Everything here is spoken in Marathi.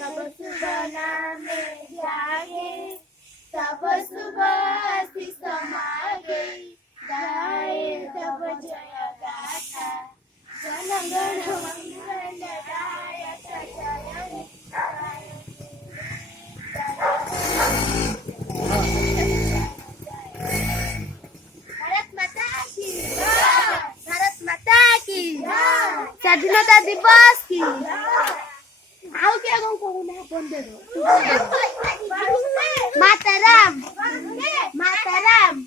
तब शुभ नामे जागे, तब शुभ आशीष मागे, गाए तब जय गाथा, जनगण मंगलदायक जय भारत माता की जय, भारत माता की जय, स्वाधीनता दिवस की आओ क्या कहूँ बोल दो मातरम मातरम